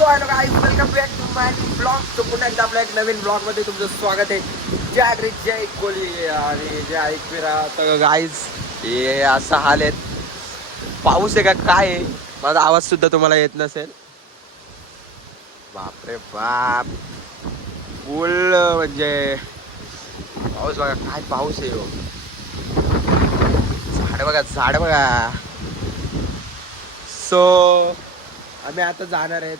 So hello guys, welcome back to my blog. तो पुन्हा एकदा आपल्या एक नवीन ब्लॉग मध्ये तुमचं स्वागत आहे. जय आग्री, जय कोहली आणि जय ऐकविरा. तर गाईज हे असा हाल आहेत. पाऊस आहे का काय आहे, माझा आवाज सुद्धा तुम्हाला येत नसेल. बापरे बाप, फुल म्हणजे पाऊस बघा, काय पाऊस आहे हो. झाड बघा, झाड बघा. सो आम्ही आता जाणार आहेत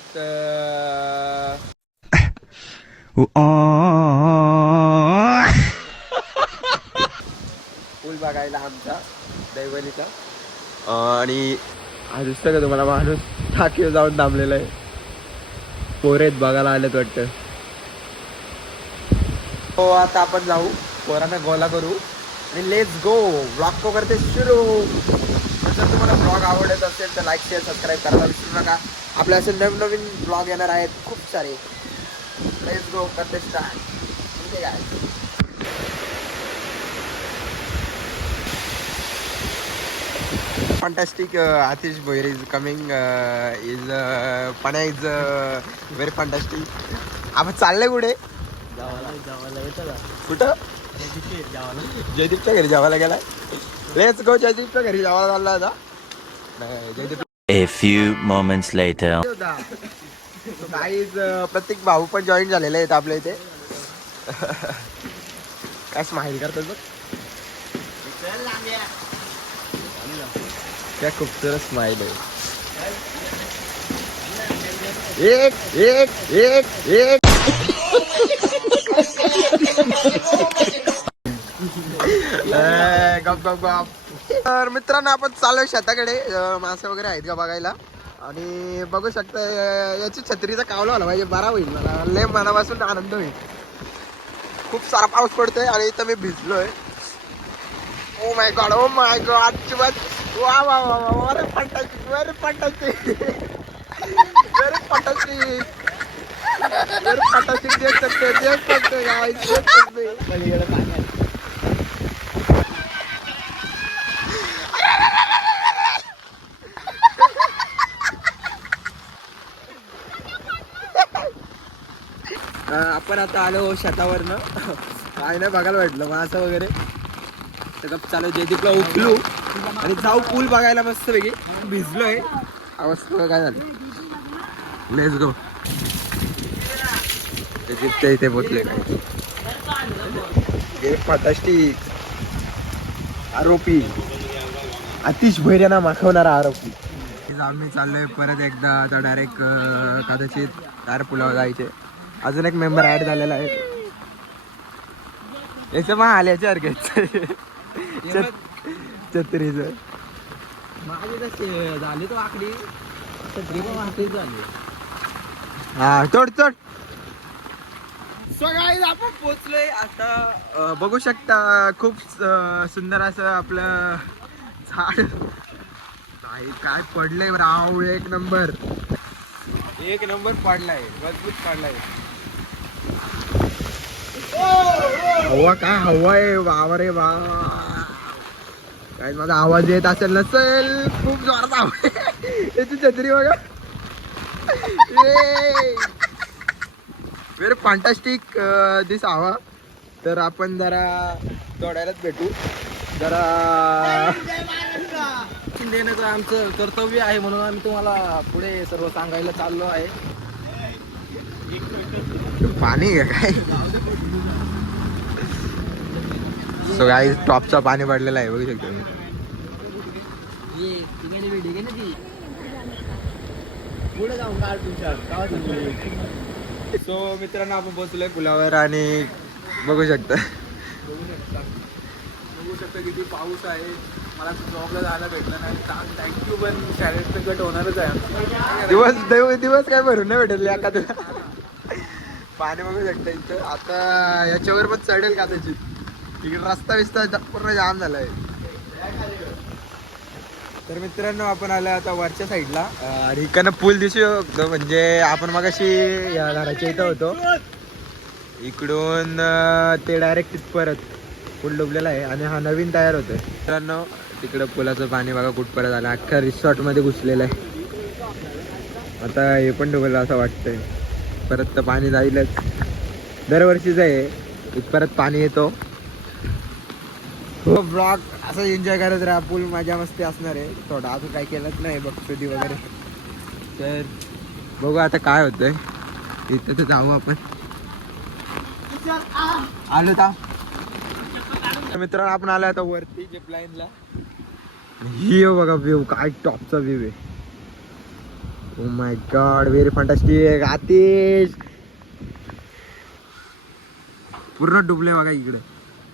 पूल बघायला आमचा दैवलीचा. आणि आज दिसतं का तुम्हाला माणूस टाकीवर जाऊन थांबलेला आहे. पोरेत बघायला आलेत वाटतं. हो आता आपण जाऊ, पोरांना गोला करू आणि लेट्स गो. ब्लॉग को करते सुरू. जर तुम्हाला ब्लॉग आवडत असेल तर लाईक शेअर सबस्क्राईब करायला विसरू नका. आपल्या असे नवीन ब्लॉग येणार आहेत खूप सारे. लेट्स गो, करते स्टार्ट. ठीक आहे. Fantastic, Atish Boyer is coming. Pana is very fantastic. आपण चाललंय कुठे? कुठं? जयदीपच्या घरी जावायला गेलाय. Let's go. जयदीपच्या घरी जावायला चालला आता. Jaydeep. A few moments later. Guys प्रत्येक भाऊ पण जॉईन झालेले आहेत आपल्या इथे. काय स्माइल करतात बघ. क्या खूबसूरत स्माइल है. एक एक एक एक गप गप गप. तर मित्रांनो आपण चालू शेताकडे. मासे वगैरे आहेत का बघायला. आणि बघू शकता याची छत्रीचा कावला आला पाहिजे, बरा होईल. मला लय मनापासून आनंद होईल. खूप सारा पाऊस पडतोय आणि इथं मी भिजलोय. ओ my God, O my God. वा वा वा वा, very fantastic, very fantastic, very fantastic, very fantastic. देख सकते गाइस, देख सकते. आपण आता आलो शेतावरनं. काय नाही बघायला भेटलं मासं वगैरे. तर गप चालू जयदीपला उचलू आणि जाऊ पूल बघायला मस्त पैकी. भिजलोय, अवस्था काय झाली. Let's go. जयदीपच्या इथे पोचले. फंटास्टिक आरोपी, आतिश भैर्यांना माखवणारा आरोपी. आम्ही चाललोय परत एकदा. आता डायरेक्ट कदाचित तार पुलावर जायचे. अजून एक मेंबर ऍड झालेला आहे. याचं मग आल्याच्या हरकत छत्रीच माझी झाली तो आकडी. छत्री पण वाकडी झाली. हा चढ चढ. सो गाईज आपण पोचलोय आता. बघू शकता खूप सुंदर असं आपलं झाड. नाही काय पडलंय राव. एक नंबर, एक नंबर पडलाय, मजबूत पडलाय. हवा काय हवा आहे, वाव रे वा. काय माझा आवाज येत असेल नसेल, खूप जोरात आवाज. त्याची छत्री बघा. व्हेरी फंटास्टिक दिस हवा. तर आपण जरा दौडायलाच भेटू जरा. देण्याचं आमचं कर्तव्य आहे म्हणून आम्ही तुम्हाला पुढे सर्व सांगायला चाललो आहे. पाणी आहे काय. सो गाईज टॉपचा पाणी पडलेला आहे, बघू शकतो. सो मित्रांनो आपण पोहोचलोय पुलावर आणि बघू शकता किती पाऊस आहे. मला जॉबला जायला भेटलं नाही. थँक्यू, पण टॅलेंट कट होणारच आहे. दिवस काय भरून नाही भेटेल एका तुला. पाणी बघू शकता इथं. आता याच्यावर पण चढेल का त्याची. इकडे रस्ता विस्ता पूर्ण जाम झालाय. तर मित्रांनो आपण आलो आता वरच्या साईडला. आणि इकडनं पूल दिसू शकतो. म्हणजे आपण मगाशी या घराच्या इथं होतो. इकडून ते डायरेक्ट परत पूल डुबलेला आहे आणि हा नवीन तयार होतोय. मित्रांनो तिकडं पुलाचं पाणी बघा कुठपर्यंत आलं. अख्ख्या रिसॉर्ट मध्ये घुसलेलं आहे. आता हे पण डुबलं असं वाटतंय. परत तर पाणी जाईलच, दरवर्षीच आहे परत पाणी येतो. हो ब्लॉग असं एन्जॉय करत राहा, फुल मजा मस्ती असणार आहे. थोडं अजून काही केलंच नाही बक्षुदी वगैरे, तर बघू आता काय होतंय. इथं तर जाऊ आपण. आलो तर मित्रांनो आपण आलो आता वरती जिप लाईनला. ही बघा व्ह्यू, काय टॉपचा व्ह्यू आहे. Oh my god, very fantastic. Atish पूर्ण डुबले बघा इकडे.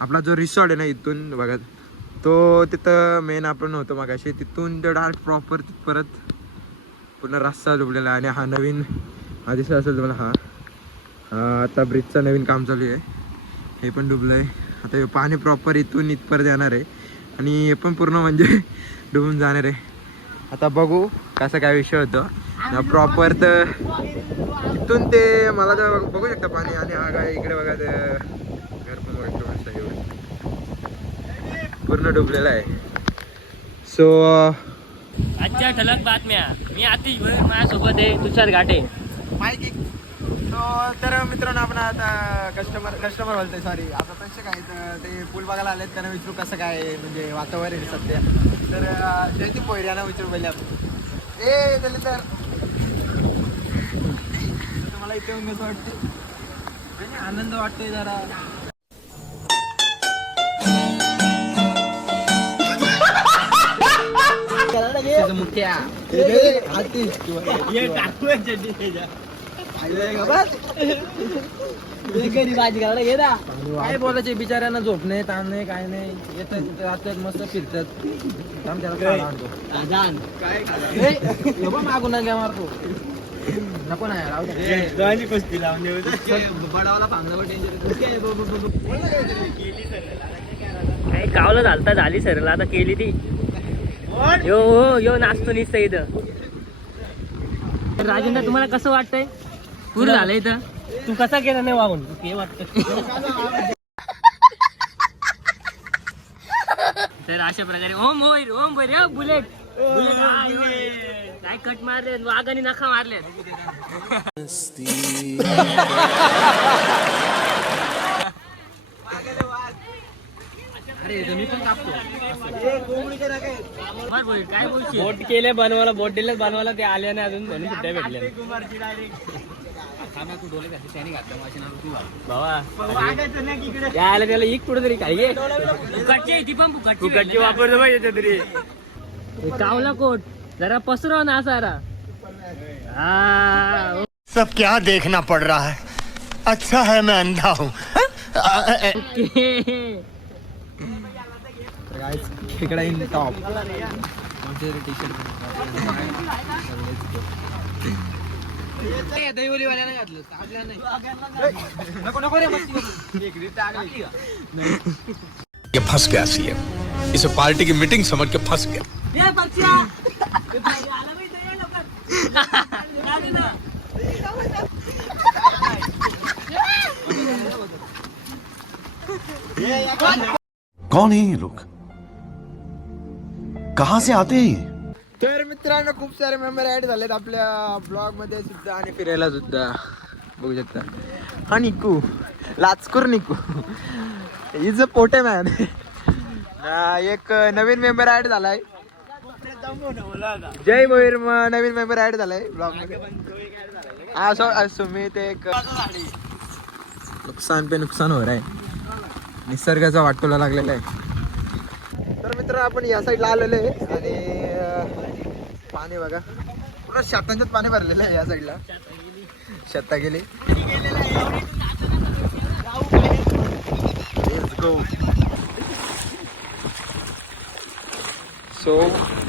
आपला जो रिसॉर्ट आहे ना इथून बघा, तो तिथं मेन आपण होतो मगाशी, तिथून ते डायरेक्ट प्रॉपर परत पूर्ण रस्ता डुबलेला आहे. आणि हा नवीन हा दिसत असेल तुम्हाला, हा आता ब्रिजचं नवीन काम चालू आहे. हे पण डुबलं आहे. आता हे पाणी प्रॉपर इथून इथपर्यंत येणार आहे आणि हे पण पूर्ण म्हणजे डुबून जाणार आहे. आता बघू कसं काय विषय होतो प्रॉपर. तर इथून ते मला तर बघू शकता पाणी. आणि हा काय इकडे बघा ते घर पण बघा एवढं पूर्ण डुबलेला आहे. सो आजच्या ठळक बातम्या. मी आतिश भोईर, माझ्यासोबत आहे तुषार घाटे. तर मित्रांनो आपण आता कस्टमर बोलतोय, सॉरी आता प्रेक्षक आहेत ते पूल बघायला आलेत. त्यांना विचारू कसं काय म्हणजे वातावरण आहे सध्या. तर जयती पोयऱ्यांना विचारू पहिले आपण. ए त्याला तर तुम्हाला इथे येऊन कसं वाटते? आनंद वाटतोय जरा. काय बोलायचे, बिचाऱ्यांना झोप नाही, ताण नाही, काय नाही. येतात मस्त फिरतात. मागून घ्या मारतो नको नाही काही गावला झालता झाली सरला आता केली ती. यो यो नाचतो निसतं इथं. राजेंद्र तुम्हाला कसं वाटतंय? पूर झालं इथं, तू कसा केला नाही वाहून ते वाटत. तर अशा प्रकारे ओम भोईर बुलेट काय कट मारले, वाघाने नखा मारले. अरे मी पण कापतो. काय बोलशील? बोट केले बनवायला, बोट दिले बनवायला, ते आले नाही अजून म्हणून सुट्ट्या भेटल्या. त्याला एक कुठे तरी काय फुकटची वापरतो पाहिजे तरी. कावला कोट जरा पसरव ना सारा. सब क्या देखना पड़ रहा है. अच्छा है मैं अंधा हूँ. इकडे इन टॉप दहीवलीवाल्याने घातलं नको नको रे ये फंस गया सीएम. इसे पार्टी की मीटिंग समझ के फंस गया. कौन है ये लोग, कहां से आते हैं? तर मित्रांनो खूप सारे मेंबर ऍड झालेत आपल्या ब्लॉग मध्ये सुद्धा आणि फिरायला सुद्धा बघू शकता. हा निकू लाचकुर निकू इज अ पोटे मॅन. एक नवीन मेंबर ऍड झालाय, जय भोईर नवीन मेंबर ऍड झालाय ब्लॉग मध्ये. हा सुमित एक नुकसान पे नुकसान हो रहा है, निसर्गाचा वाटोला लागलेला आहे. तर मित्र आपण या साईडला आलेलो आहे आणि पाणी बघा पूर्ण शेतांच्यात पाणी भरलेलं आहे. या साईडला शेता गेली. सो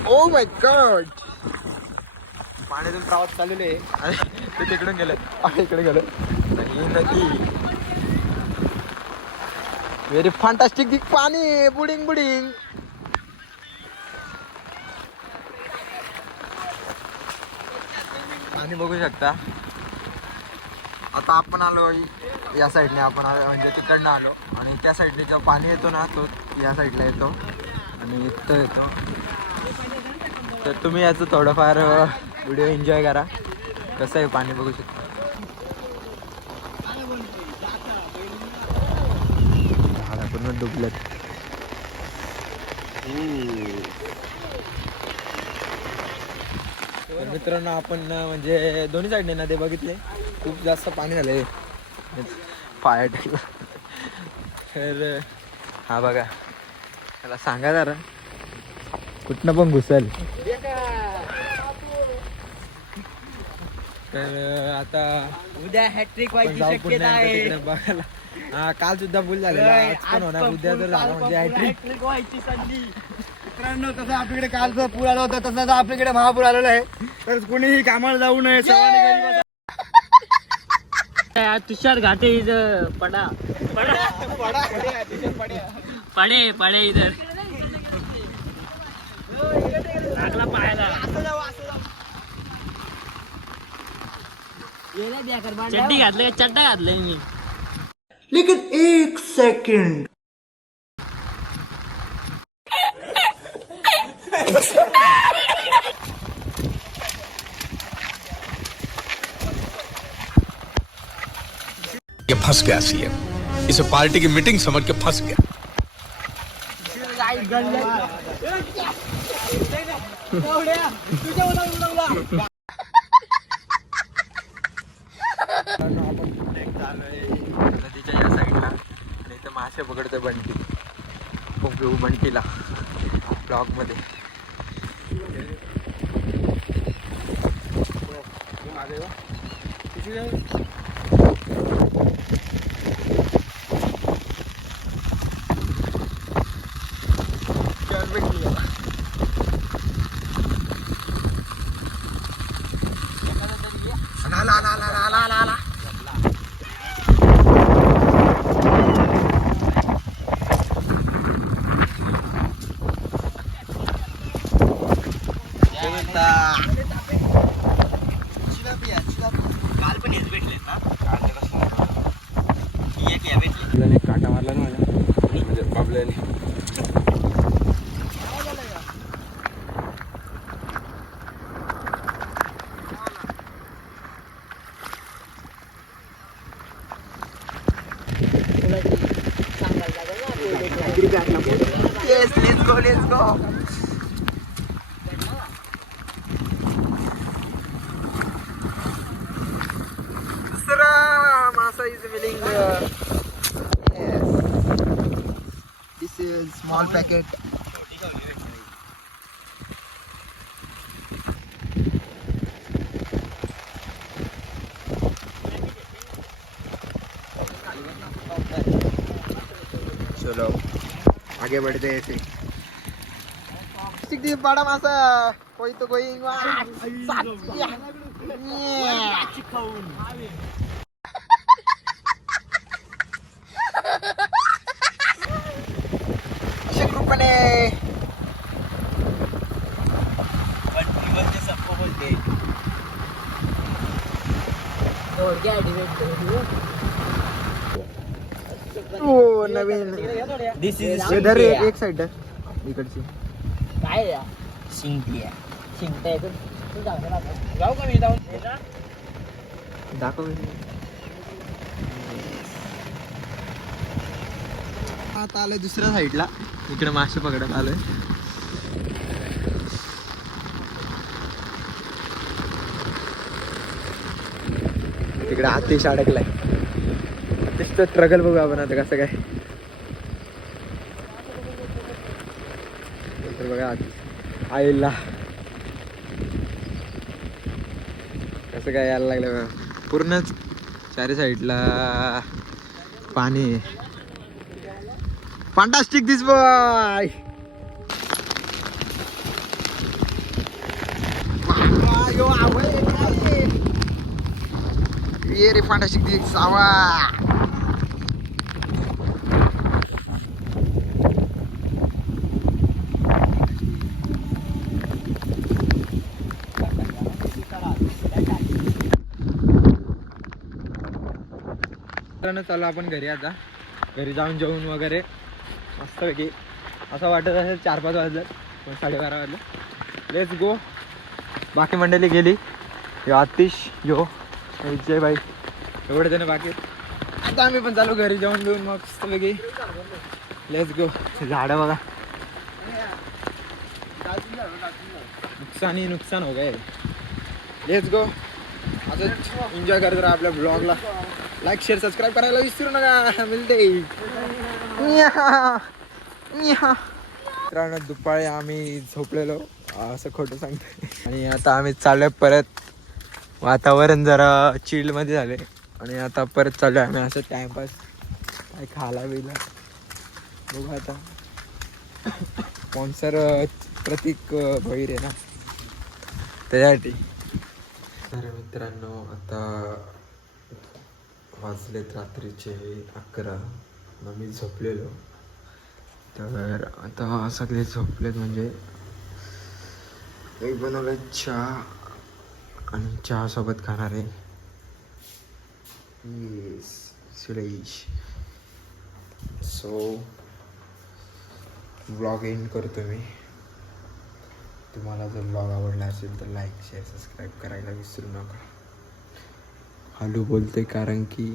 ओ माय गॉड, पाण्यातून प्रवास चाललेले आहे आणि ते तिकडून गेलं आणि इकडे गेलं. ही नदी व्हेरी फॅन्टास्टिक. पाणी बुडिंग बुडिंग. पाणी बघू शकता. आता आपण आलो या साईडने, आपण म्हणजे तिकडनं आलो आणि त्या साईडने जेव्हा पाणी येतो ना तो या साईडला येतो आणि इथं येतो. तर तुम्ही याचं थोडंफार व्हिडिओ एन्जॉय करा. कसं आहे पाणी बघू शकता. पूर्ण डुबलं. मित्रांनो आपण म्हणजे दोन्ही साईडने ना ते बघितले खूप जास्त पाणी झाले पाय तर हा बघा त्याला सांगा जरा कुठनं पण घुसल. तर आता उद्या हॅट्रिक आपण व्हायची जाऊ शक्यता पुन्हा एकदा आहे. तिकडे बघायला. हा काल सुद्धा फुल झालेला आज पण होणार. उद्या जर झाला म्हणजे हॅट्रिक. हॅट्रिक व्हायची संधी. मित्रांनो तसं आपल्याकडे कालचा पूर आला होता तसं आपल्याकडे महापूर आलेला आहे. तर कुणीही कामाला जाऊ नये. सर्वांनी घरी बसा. तुषार घाटे इधर पडा पडे पडे इधर लागला पायाला. चड्डी घातलं का चड्डा घातलंय मी. ये फंस गया सीएम, इसे पार्टी की मीटिंग समझ के फंस गया. आपण पुन्हा एकदा आलोय नदीच्या या साईडला आणि इथं मासे पकडतोय बंटी. घेऊ बंटीला ब्लॉग मध्ये. काटा मारला ना माझ्या म्हणजे बाबल्याने. Yes, let's go, let's go. दुसरा मासा is willing. Yes. This is small packet. चलो आगे बढ़ते हैं ऐसे. बड़ा मासा कोई तो कोई अशा ग्रुपने ओ नवीन This is इधर एक साइड इकडची काय शिंकल्या शिंकता येतो. जाऊ का मी जाऊन दाखव. आता आलोय दुसऱ्या साईडला. इकडे मासे पकडत आलोय. तिकडे आतिश अडकलाय. आतिशचं स्ट्रगल बघू आपण आता कसं काय. तर बघा आतिश आईला कसं काय यायला लागलं बघा. पूर्णच चारी साईडला पाणी. Fantastic this boy. Very fantastic this awa. चालू आपण घरी. आता घरी जाऊन जेवून वगैरे मस्तपैकी असं वाटत असेल 4-5 वाजलं पण 12:30 वाजलं. Let's go. बाकी मंडळी गेली यो आतिश यो जय भाई एवढे जण बाकी आहेत. आता आम्ही पण चालू घरी जेवण घेऊन मग लगे लेट्स गो. झाडं बघा. नुकसान हो गए. Let's go. असं एन्जॉय करत राहा आपल्या ब्लॉगला. लाईक शेअर सबस्क्राईब करायला विसरू नका. मिळते मित्रांनो दुपारी आम्ही झोपलेलो असं खोटं सांगतो. आणि आता आम्ही चाललोय परत. वातावरण जरा चिल्ड मध्ये झाले आणि आता परत चालू आहे आम्ही असं टाइमपास काय खायला बिला बघू आता. स्पॉन्सर प्रतीक भैर आहे ना त्यासाठी. तर मित्रांनो आता वाजलेत रात्रीचे 11. मग मी झोपलेलो. तर आता सगळे झोपलेत म्हणजे एक बनवलं चहा आणि चहासोबत खाणार आहे सुरेश. सो व्लॉग एंड करतो मी. तुम्हाला जर व्लॉग आवडला असेल तर लाईक शेअर सबस्क्राईब करायला विसरू नका. हॅलो बोलते कारण की